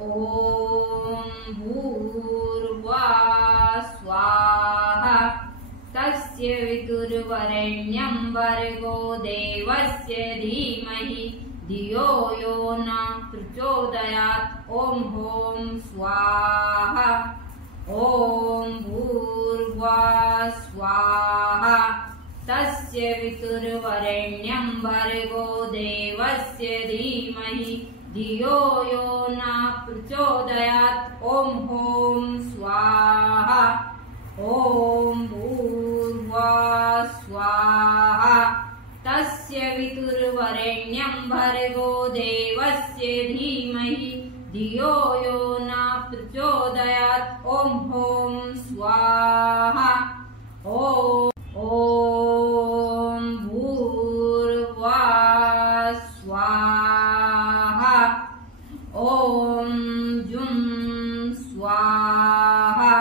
ॐ भूर्भुवः स्वाहा तस्य वितुर्वरेण्यं भर्गो देवस्य धीमहि धियो यो न प्रचोदयात्। ॐ ह्रौं स्वाहा। ॐ भूर्भुवः स्वाहा तस्य वितुर्वरेण्यं भर्गो देवस्य धीमहि धियो यो न प्रचोदयात्। ॐ ह्रौं स्वाहा। ॐ भूर्भुवः स्वाहा तस्य वितुर्वरेण्यं भर्गो देवस्य धीमहि धियो यो न प्रचोदयात्। ॐ ह्रौं स्वाहा। ॐ भूर्भुवः स्वाहा। ॐ जुं स्वाहा।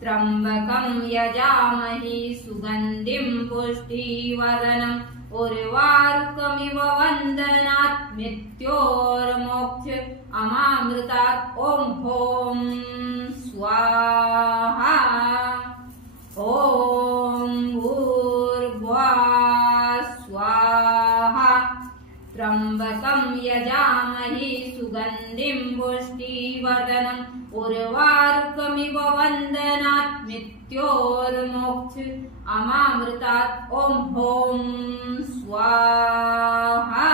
त्र्यम्बकं यजामहे सुगन्धिं पुष्टिवर्धनम् उर्वारुकमिव वन्दनात् मृत्योर्मोक्ष अमामृतात्। ॐ ह्रौं स्वाहा। ॐ भूर्भुवः स्वाहा। त्र्यम्बकं यजामहे सुगन्धिं पुष्टिवर्धनम् उर्वारुकमिव वन्दनात् मृत्योर्मोक्ष अमामृतात्। ॐ ह्रौं स्वाहा।